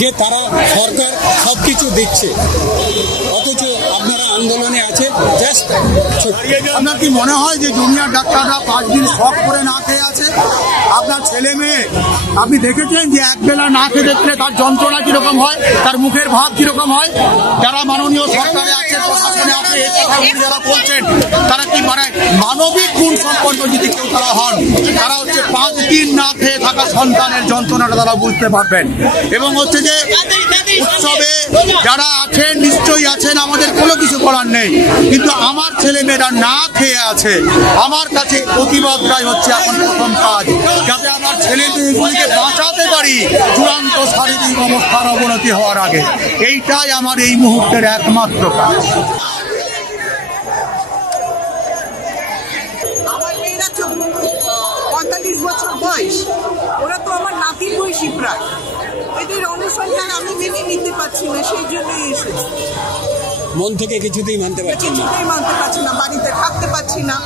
যে তারা সরকার সবকিছু দিচ্ছে, অথচ আপনারা আন্দোলনে আছেন। জাস্ট আপনার কি মনে হয় যে জুনিয়র ডাক্তাররা 5 দিন শখ করে না খেয়ে আছে? আপনার ছেলে মেয়ে আপনি দেখেছেন যে একবেলা না খেয়ে দেখলে তার যন্ত্রণা কিরকম হয়, তার মুখের ভাব কিরকম হয়? যারা মাননীয় সরকারে আছে, প্রশাসনে আছে, এই কথাগুলি যারা বলছেন তারা কি মানে মানবিক গুণ সম্পন্ন যদি কেউ তারা হন, তারা হচ্ছে 5 দিন না খেয়ে থাকা সন্তানের যন্ত্রণাটা তারা বুঝতে পারবেন। এবং হচ্ছে যে উৎসবে যারা আছেন নিশ্চয়ই আছেন, আমাদের কোনো কিছু করার নেই, কিন্তু আমার ছেলে মেয়েরা না খেয়ে আছে, আমার কাছে প্রতিবাদটাই হচ্ছে এখন প্রথম কাজ, যাতে আমার ছেলে মেয়েগুলিকে বাঁচাতে পারি চূড়ান্ত শারীরিক অবস্থার অবনতি হওয়ার আগে। এইটাই আমার এই মুহূর্তের একমাত্র কাজ। আমার মেয়েরা 45 বছর বয়স, ওরা তো আমার নাতির বয়সী প্রায়। এদের অনুসন্ধান আমি মেনে নিতে পারছি না, সেই জন্যই এসেছি। মন থেকে কিছুতেই মানতে পারছি না, বাড়িতে থাকতে পারছি না।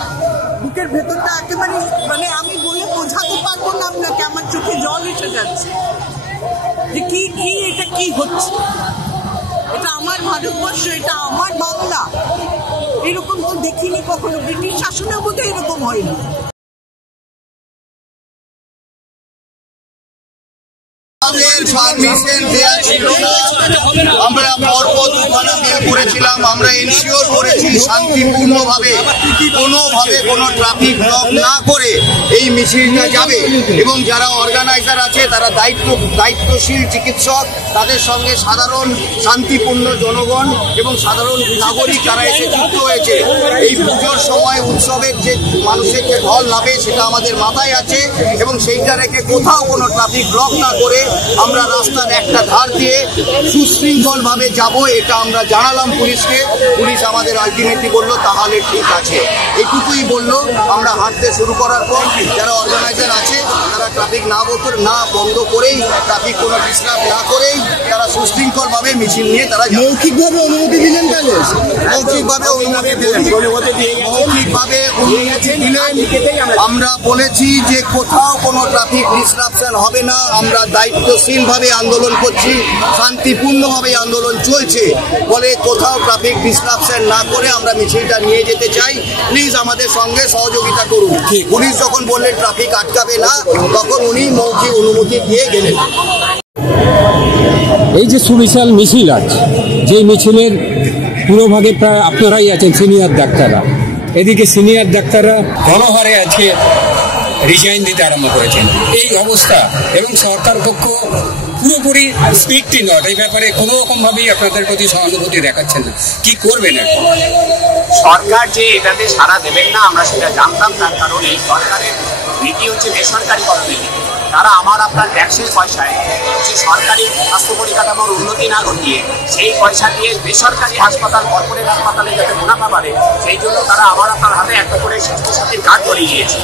বুকের ভেতরটা একেবারে মানে আমি বলে বোঝাতে পারবো না আপনাকে, আমার চোখে জল এসে যাচ্ছে যে কি এটা কি হচ্ছে। এটা আমার ভারতবর্ষ, এটা আমার বাংলা। এরকম তো দেখিনি কখনো, ব্রিটিশ শাসনের মধ্যে এরকম হয়নি। আমরা পরপর করেছিলাম, আমরা এনশিওর করেছি শান্তিপূর্ণভাবে কোনোভাবে কোনো ট্রাফিক ব্লক না করে এই মিছিলটা যাবে। এবং যারা অর্গানাইজার আছে তারা দায়িত্বশীল চিকিৎসক, তাদের সঙ্গে সাধারণ শান্তিপূর্ণ জনগণ এবং সাধারণ নাগরিক যারা এসে যুক্ত হয়েছে। এই পুজোর সময় উৎসবের যে মানুষের যে ঢল নামে সেটা আমাদের মাথায় আছে, এবং সেইটা রেখে কোথাও কোনো ট্রাফিক ব্লক না করে আমরা রাস্তার একটা ধার দিয়ে সুশৃঙ্খলভাবে যাব, এটা আমরা জানালাম পুলিশকে। পুলিশ আমাদের আলটিমেটলি বললো তাহলে ঠিক আছে, এইটুকুই বললো। আমরা হাঁটতে শুরু করার পর যারা অর্গানাইজার আছে তারা ট্রাফিক না বন্ধ করেই, ট্রাফিক কোনো ডিস্টার্ব না করেই তারা সুশৃঙ্খলভাবে মিছিল নিয়ে তারা মৌখিকভাবে অনুমতি দিলেন। আমরা বলেছি যে কোথাও কোনো ট্রাফিক ডিসরাপশন হবে না, আমরা দায়িত্বশীলভাবে আন্দোলন করছি, শান্তিপূর্ণভাবে আন্দোলন চলছে, বলে কোথাও ট্রাফিক ডিসরাপশন না করে আমরা মিছিলটা নিয়ে যেতে চাই। প্লিজ আমাদের সঙ্গে সহযোগিতা করুন। পুলিশ যখন বললেন ট্রাফিক আটকাবে না, তখন উনি মৌখিক অনুমতি দিয়ে গেলেন। এই যে সুবিশাল মিছিল আছে, যে মিছিলের পুরোভাগে প্রায় আপনারাই আছেন সিনিয়র ডাক্তাররা, এদিকে সিনিয়র ডাক্তাররা গণহারে আজকে রিজাইন দিতে আরম্ভ করেছেন। এই অবস্থা এবং সরকার পক্ষ পুরোপুরি স্পিকটি নট, এই ব্যাপারে কোনো রকমভাবেই আপনাদের প্রতি সহানুভূতি দেখাচ্ছেন না। কি করবেন এখন? সরকার যে এটাতে সাড়া দেবেন না আমরা সেটা জানতাম, তার কারণ এই সরকারের নীতি হচ্ছে বেসরকারিকরণের নীতি। তারা আমার আপনার ট্যাক্সের পয়সায় যে সরকারি স্বাস্থ্য পরিকাঠামোর উন্নতি না ঘটিয়ে সেই পয়সা দিয়ে বেসরকারি হাসপাতাল, কর্পোরেট হাসপাতালে যাতে মুনাফা বাড়ে, সেই জন্য তারা আমার আপনার হাতে একটা করে স্বাস্থ্যসাথীর কার্ড করিয়ে দিয়েছে।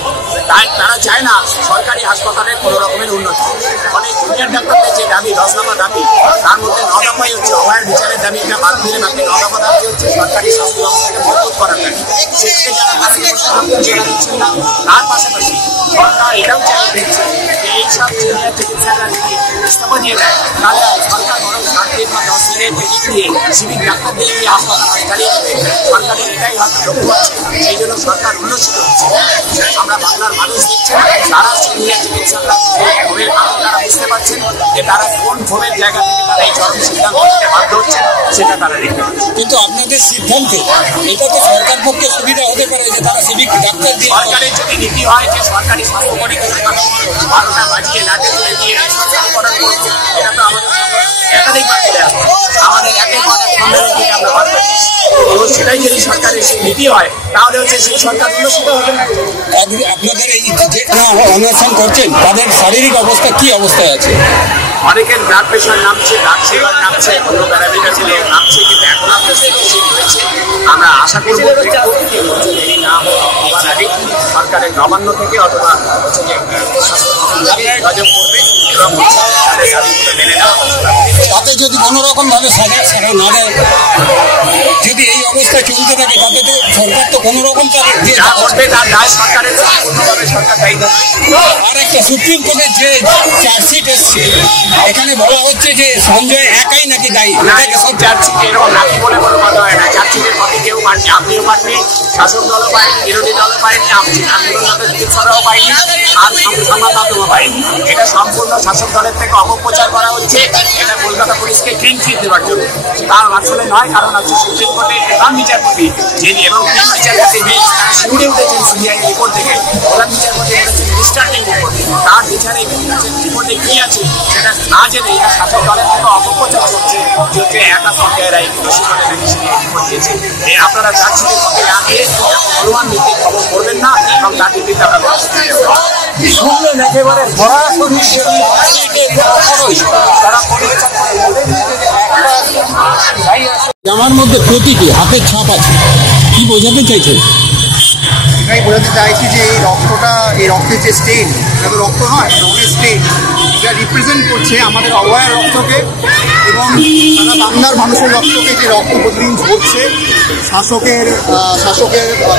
তাই তারা চায় না সরকারি হাসপাতালের কোনো রকমের উন্নতি। ফলে জুনিয়র ডাক্তারদের যে দাবি 10 দফা দাবি, তার মধ্যে 9 দফাই হচ্ছে অভয়ের বিচারের দাবিটা বাদ দিলে বাকি 9 দফা দাবি হচ্ছে সরকারি স্বাস্থ্য ব্যবস্থাকে মজবুত করার দাবি। সেটাকে যারা তারা সেটা দিচ্ছেন না। তার পাশাপাশি সরকার এটাও চাই দেখছে যে এইসব জুনিয়র চিকিৎসকরা যদি ইস্তফা দিয়ে দেয়, তাহলে সরকার বরং 7 দিন বা 10 দিনের ট্রেনিং দিয়ে সিভিক ডাক্তারদের দিয়ে হাসপাতাল চালিয়ে দেবে। সরকারের এটাই হয়তো লক্ষ্য আছে, সেই জন্য সরকার উল্লসিত হচ্ছে। আমরা বাংলার মানুষ দেখছেন, তারা সিনিয়র চিকিৎসকরা ক্ষোভের কারণ তারা বুঝতে পারছেন যে তারা কোন ক্ষোভের জায়গা থেকে তারা এই চরম সিদ্ধান্ত নিতে বাধ্য হচ্ছে, সেটা তারা দেখতে পাচ্ছে। কিন্তু আপনাদের সিদ্ধান্ত এটা তো সরকার পক্ষে সুবিধা হতে পারে যে তারা সিভিক ডাক্তার দিয়ে, সরকারের যদি নীতি হয় যে সরকারি স্বাস্থ্য পরিকাঠামো 12টা বাজিয়ে নাটে তুলে দিয়ে বেসরকারিকরণ করছে, এটা তো আমাদের একাধিকবার চলে আসবে। আমাদের একের পর এক সম্মেলন থেকে আমরা বাদ পাচ্ছি। এবং সেটাই যদি সরকারের সেই নীতি হয়, তাহলে হচ্ছে সেই সরকার উন্নসিত হবে না। আপনাদের এই যে অনশন করছেন তাদের শারীরিক অবস্থা কি অবস্থায় আছে? অনেকের ব্লাড প্রেশার নামছে, ব্লাড সুগার নামছে, অন্য প্যারামিটারগুলো নামছে, কিন্তু এখন আপনার স্থিতিশীল রয়েছে। আমরা আশা করবো দেরি না হওয়ার আগে সরকারের নবান্ন থেকে অথবা যোগাযোগ করবে এবং মেনে নেওয়া। তাতে যদি কোনো রকম ভাবে সাজা না দেয় যদি এই অবস্থা চলতে থাকে তাতে তো সরকার তো কোনো রকম যা করবে তার দায় সরকারের, সম্পূর্ণভাবে সরকার দায়ী থাকবে। আর একটা সুপ্রিম কোর্টের যে চার্জশিট এসছে এখানে বলা হচ্ছে যে সঞ্জয় একাই নাকি দায়ী। সব চার্জশিট এরকম নাকি বলে কোনো কথা হয় না। চার্জশিটের কপি কেউ পাননি, আপনিও পাননি, শাসক দলও পায়নি, বিরোধী দলও পায়নি, আন্দোলনরত চিকিৎসকরাও পায়নি, আর সংবাদ মাধ্যমও পায়নি। এটা সম্পূর্ণ শাসক দলের থেকে অপপ্রচার করা হচ্ছে। এটা কলকাতা পুলিশকে ক্লিন চিট দেওয়ার জন্য, তার আসলে নয়। কারণ হচ্ছে সুপ্রিম কোর্টের প্রধান বিচারপতি যিনি এবং তিন বিচারপতি বেঞ্চ তারা শিউরে উঠেছেন সিবিআই রিপোর্ট থেকে। প্রধান বিচারপতি বলেছেন ডিস্টার্বিং রিপোর্ট, তার বিচারে রিপোর্টে কি আছে সেটা না জেনে এটা শাসক দলের থেকে অপপ্রচার করছে যে একা সরকার রায় দোষী করে নাকি সিবিআই রিপোর্ট দিয়েছে। এই আপনারা চার্জশিটের কপি না দিয়ে অনুমান ভিত্তিক খবর করবেন না এবং তার ভিত্তিতে আমরা শুনলেন একেবারে সরাসরি জামার মধ্যে প্রতিটি হাতের ছাপ আছে, কি বোঝাতে চাইছেন? এটাই বোঝাতে চাইছি যে এই রক্তটা, এই রক্তের যে স্টেন, এটা তো রক্ত নয়, রঙের স্টেন, এটা রিপ্রেজেন্ট করছে আমাদের অভয়ার রক্তকে এবং সারা বাংলার মানুষের রক্তকে, যে রক্ত প্রতিদিন ঝরছে শাসকের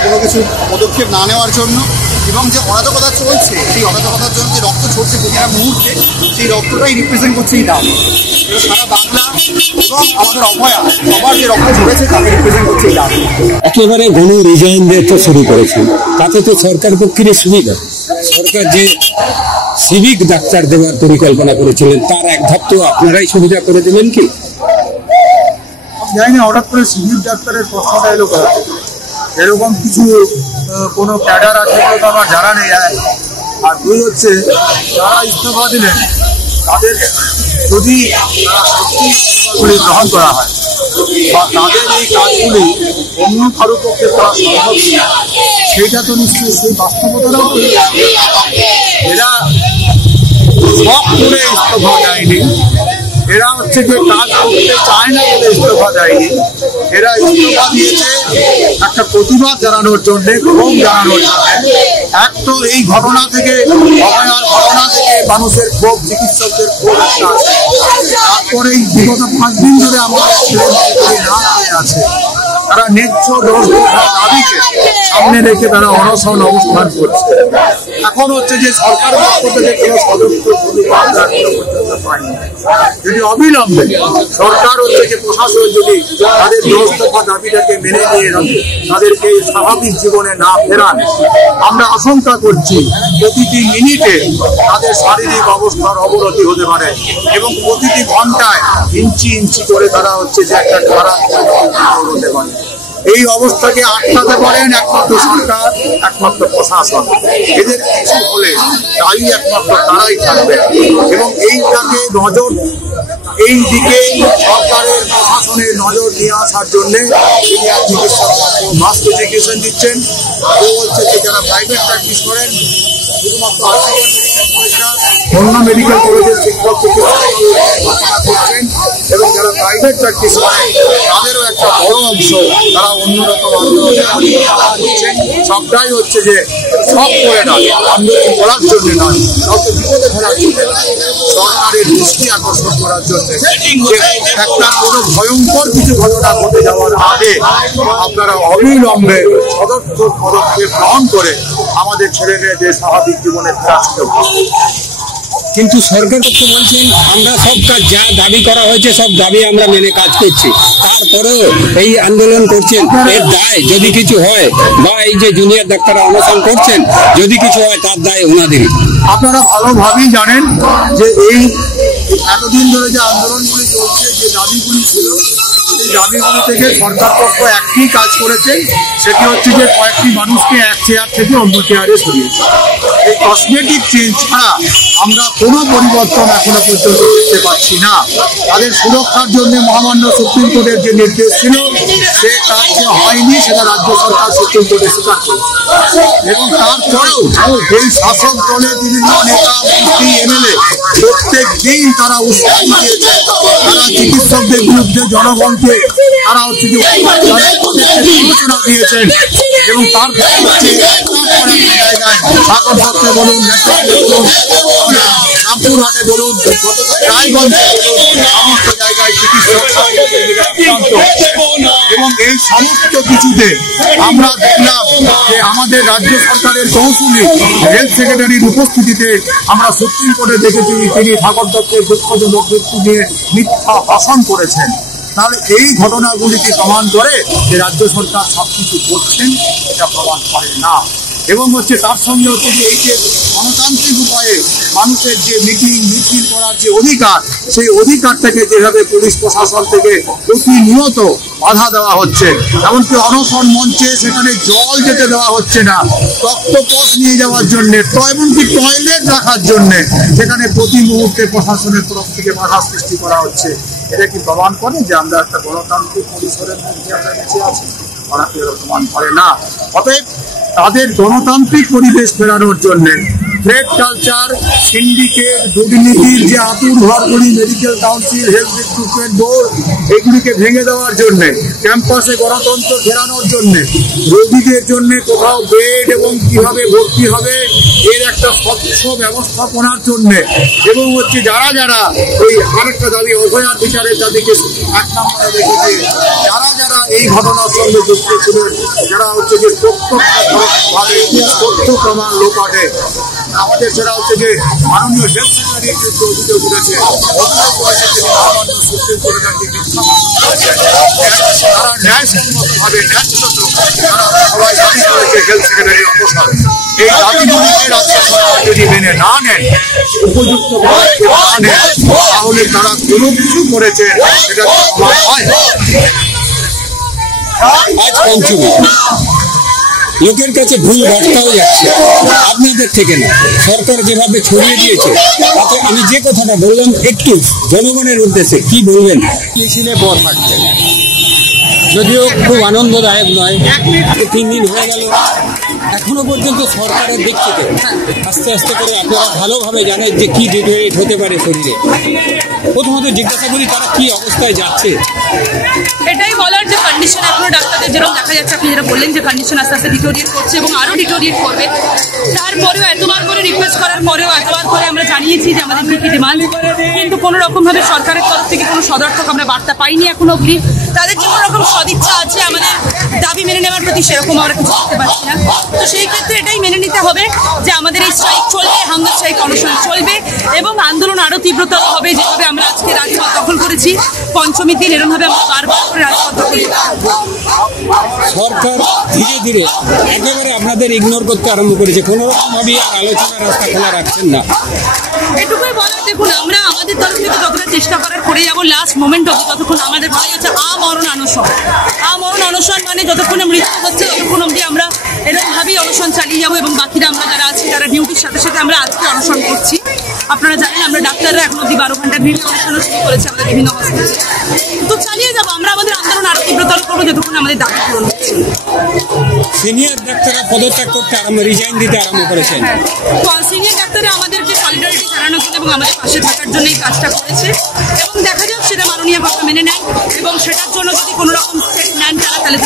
কোনো কিছু পদক্ষেপ না নেওয়ার জন্য, এবং যে অরাজকতা চলছে সেই অরাজকতার জন্য যে রক্ত ঝরছে প্রতিটা মুহূর্তে, সেই রক্তটাই রিপ্রেজেন্ট করছে এই দাম। সারা বাংলা এবং আমাদের অভয়া সবার যে রক্ত ঝরেছে তাকে রিপ্রেজেন্ট করছে এই দাম। একেবারে গণ রিজাইন দিয়ে তো শুরু করেছেন, তাতে তো সরকার পক্ষের সুবিধা। সরকার যে সিভিক ডাক্তার দেওয়ার পরিকল্পনা করেছিলেন তার এক ধাপ তো আপনারাই সুবিধা করে দেবেন কি? জানি না হঠাৎ করে সিভিক ডাক্তারের প্রশ্নটা এলো করা, এরকম কিছু কোনো ক্যাডার আছে বলে তো আমার জানা নেই। আর দুই হচ্ছে যারা ইস্তফা দিলেন তাদের যদি সত্যি গ্রহণ করা হয় বা তাদের এই কাজগুলি অন্য কারো পক্ষে করা সম্ভব সেইটা তো নিশ্চয়ই সেই বাস্তবতাটাও এরা সব করে ইস্তফা দেয়নি। এরা হচ্ছে যে কাজ করতে চায় না বলে ইস্তফা দেয়নি, এরা ইস্তফা দিয়েছে একটা প্রতিবাদ জানানোর জন্যে, ক্ষোভ জানানোর জন্য। এক তো এই ঘটনা থেকে, অভয়ার ঘটনা থেকে মানুষের ক্ষোভ, চিকিৎসকদের ক্ষোভ আছে। তারপরে এই বিগত 5 দিন ধরে আমাদের না হয়ে আছে, তারা ন্যায্য দাবিকে সামনে রেখে তারা অনশন অবস্থান করছে। এখন হচ্ছে যে সরকার পক্ষ থেকে কোনো সদস্য পায়নি। যদি অবিলম্বে সরকার হচ্ছে যে প্রশাসন যদি তাদের ব্যবস্থা দাবিটাকে মেনে নিয়ে তাদেরকে স্বাভাবিক জীবনে না ফেরান, আমরা আশঙ্কা করছি প্রতিটি মিনিটে তাদের শারীরিক অবস্থার অবনতি হতে পারে এবং প্রতিটি ঘন্টায় ইঞ্চি ইঞ্চি করে তারা হচ্ছে যে একটা খারাপ হতে পারে। এই অবস্থাকে আটকাতে পারেন একমাত্র সরকার, একমাত্র প্রশাসন। এদের কিছু হলে দায়ী একমাত্র তারাই থাকবে এবং এইটাকে এই দিকে সরকারের প্রশাসনের নজর নিয়ে আসার জন্যে সিনিয়র চিকিৎসক মাস এডুকেশন দিচ্ছেন। ও হচ্ছে যে যারা প্রাইভেট প্র্যাকটিস করেন, শুধুমাত্র অন্য মেডিকেল কলেজের শিক্ষক চিকিৎসক করছেন এবং যারা প্রাইভেট প্র্যাকটিস করেন তাদেরও একটা বড় অংশ তারা অন্যরকম আন্দোলনে করছেন। সবটাই হচ্ছে যে সব করে নয়, আন্দোলন করার জন্য নয়, কাউকে বিপদে ফেলার জন্য, সরকারের দৃষ্টি আকর্ষণ করার জন্য যে একটা কোনো ভয়ঙ্কর কিছু ঘটনা ঘটে যাওয়ার আগে আপনারা অবিলম্বে সদর্থক পদক্ষেপ গ্রহণ করে আমাদের ছেলে মেয়েদের স্বাভাবিক জীবনে ফেরার সুযোগ। কিন্তু সরকার পক্ষ বলছেন আমরা সব কাজ যা দাবি করা হয়েছে সব দাবি আমরা মেনে কাজ করছি, তারপরেও এই আন্দোলন করছেন। এর দায় যদি কিছু হয় বা এই যে জুনিয়র ডাক্তাররা অনশন করছেন যদি কিছু হয় তার দায় ওনাদেরই। আপনারা ভালোভাবেই জানেন যে এই এতদিন ধরে যে আন্দোলনগুলি চলছে, যে দাবিগুলি ছিল, সেই দাবিগুলি থেকে সরকার পক্ষ একটি কাজ করেছে, সেটি হচ্ছে যে কয়েকটি মানুষকে এক চেয়ার থেকে অন্য চেয়ারে সরিয়েছে। এই কসমেটিক চেঞ্জ ছাড়া আমরা কোনো পরিবর্তন এখনো পর্যন্ত দেখতে পাচ্ছি না। তাদের সুরক্ষার জন্য মহামান্য সুপ্রিম কোর্টের যে নির্দেশ ছিল সে কাজ যে হয়নি সেটা রাজ্য সরকার সুপ্রিম কোর্টে স্বীকার করেছে এবং তারপরেও এই শাসক দলের বিভিন্ন নেতা, মন্ত্রী, এমএলএ প্রত্যেক দিন তারা উস্কানি দিয়েছে। তারা চিকিৎসকদের বিরুদ্ধে জনগণকে তারা হচ্ছে যে সূচনা দিয়েছেন এবং তারপরে হচ্ছে জায়গায় সাগরপত্রে বলুন, রামপুরহাটে বলুন, রায়গঞ্জে বলুন, সমস্ত জায়গায় চিকিৎসক এবং এবং এই সমস্ত কিছুতে আমরা দেখলাম যে আমাদের রাজ্য সরকারের তহসিলে হেলথ সেক্রেটারির উপস্থিতিতে আমরা সুপ্রিম কোর্টে দেখেছি তিনি ঠাকুর দত্তের দুঃখজনক মৃত্যু নিয়ে মিথ্যা ভাষণ করেছেন। তাহলে এই ঘটনাগুলিকে প্রমাণ করে যে রাজ্য সরকার সবকিছু করছেন, এটা প্রমাণ করে না। এবং তার সঙ্গে যে এই যে গণতান্ত্রিক উপায়ে মানুষের যে মিছিল করার যে অধিকার, সেই অধিকারটাকে যেভাবে পুলিশ প্রশাসন থেকে প্রতিনিয়ত বাধা দেওয়া হচ্ছে, এমনকি অনশন মঞ্চে সেখানে জল যেতে দেওয়া হচ্ছে না, রক্তপথ নিয়ে যাওয়ার জন্যে, এমনকি টয়লেট রাখার জন্যে সেখানে প্রতি মুহূর্তে প্রশাসনের তরফ থেকে বাধা সৃষ্টি করা হচ্ছে। এটা কি প্রমাণ করে যে আমরা একটা গণতান্ত্রিক পরিসরের মধ্যে আমরা বেঁচে আছি? ওরা প্রমাণ করে না। অতএব তাদের গণতান্ত্রিক পরিবেশ ফেরানোর জন্যে থ্রেড কালচার, সিন্ডিকেট, দুর্নীতির যে আতুরঘরগুলি, medical council, health recruitment board, এগুলিকে ভেঙে দেওয়ার জন্যে, ক্যাম্পাসে গণতন্ত্র ফেরানোর জন্যে, রোগীদের জন্য কোথাও বেড এবং কিভাবে ভর্তি হবে এর একটা স্বচ্ছ ব্যবস্থাপনার জন্যে, এবং যারা যারা ওই আরেকটা দাবি অভয়ার বিচারের দাবিকে এক নম্বরে রেখেছে, যারা যারা এই ঘটনার সঙ্গে যুক্ত ছিলেন, যারা যে প্রত্যক্ষভাবে তথ্য প্রমাণ লোপাটে, আমাদের সেটা যে মাননীয় হেলথ সেক্রেটারি কিন্তু অভিযোগ উঠেছে, তিনি সামান্য সুপ্রিম কোর্টের দিকে তারা ন্যায়সম্মতভাবে তারা সবাই দাবি করেছে হেলথ সেক্রেটারি অবসর। এই দাবিগুলিকে রাজ্য সরকার যদি মেনে না নেন, উপযুক্ত না নেন, তাহলে তারা কোনো কিছু করেছে সেটা প্রমাণ হয়। আজ পঞ্চমী, লোকের কাছে ভুল বার্তাও যাচ্ছে, আপনাদের থেকে না, সরকার যেভাবে ছড়িয়ে দিয়েছে তাতে আমি যে কথাটা বললাম একটু জনগণের উদ্দেশ্যে কি বলবেন? মিছিলে পর থাকছে, যদিও খুব আনন্দদায়ক নয়, 3 দিন হয়ে গেল, এখনো পর্যন্ত সরকারের দিক থেকে আস্তে আস্তে করে আপনারা ভালোভাবে জানেন যে কি ডিটেরিয়েট হতে পারে শরীরে। প্রথমত জিজ্ঞাসা করি তারা কি অবস্থায় যাচ্ছে। এটাই বলার যে কন্ডিশন এখনো ডাক্তারদের যেরকম দেখা যাচ্ছে, আপনি যেটা বললেন যে কন্ডিশন আস্তে আস্তে ডিটোরিয়েট করছে এবং আরো ডিটোরিয়েট করবে। তারপরেও এতবার করে রিকোয়েস্ট করার পরেও এতবার করে আমরা জানিয়েছি যে আমাদের কি কি ডিমান্ড, কিন্তু কোনো রকম ভাবে সরকারের তরফ থেকে কোনো সদর্থক আমরা বার্তা পাইনি এখনো অব্দি। তাদের যে কোনো রকম সদিচ্ছা আছে আমাদের দাবি মেনে নেওয়ার প্রতি, সেরকম আমরা কিছু করতে পারছি না। তো সেই ক্ষেত্রে এটাই মেনে নিতে হবে যে আমাদের এই স্ট্রাইক চলবে, হাঙ্গার স্ট্রাইক অনশন চলবে এবং আন্দোলন আরো তীব্রতর হবে। যেভাবে আমরা আজকে রাজপথ দখল করেছি, পঞ্চমীর দিন এরকম ভাবে আমরা বারবার করে রাজপথ দখল করি। সরকার ধীরে ধীরে একেবারে আপনাদের ইগনোর করতে আরম্ভ করেছে, কোনো রকম ভাবে আর আলোচনার রাস্তা খোলা রাখছেন না। এটুকুই বলার, দেখুন আমরা আমাদের তরফ থেকে যতটা চেষ্টা করার করে যাবো লাস্ট মোমেন্ট অবধি, ততক্ষণ আমাদের ভাই হচ্ছে আমরণ অনশন। আমরণ অনশন মানে যতক্ষণে মৃত্যু হচ্ছে ততক্ষণ অবধি আমরা এরকম ভাবেই অনশন চালিয়ে যাবো এবং বাকিরা আমরা যারা আছি তারা ডিউটির সাথে সাথে আমরা আজকে অনশন করছি। আপনারা জানেন আমরা ডাক্তাররা এখন অবধি 12 ঘন্টার ভিড় অনশনও শুরু করেছি আমাদের বিভিন্ন হসপিটালে। তো চালিয়ে যাবো, আমরা আমাদের আন্দোলন আরো তীব্রতর করবো যতক্ষণ আমাদের দাবি পূরণ হচ্ছে। সিনিয়র ডাক্তাররা পদত্যাগ করতে রিজাইন দিতে আরম্ভ করেছেন। সিনিয়র ডাক্তাররা আমাদেরকে সলিডারিটি জানানোর জন্য এবং আমাদের পাশে থাকার জন্য এই কাজটা করেছে এবং দেখা যাক সেটা মাননীয় কথা মেনে নেয় এবং সেটার জন্য যদি কোনো রকম স্টেপ নেন তারা, তাহলে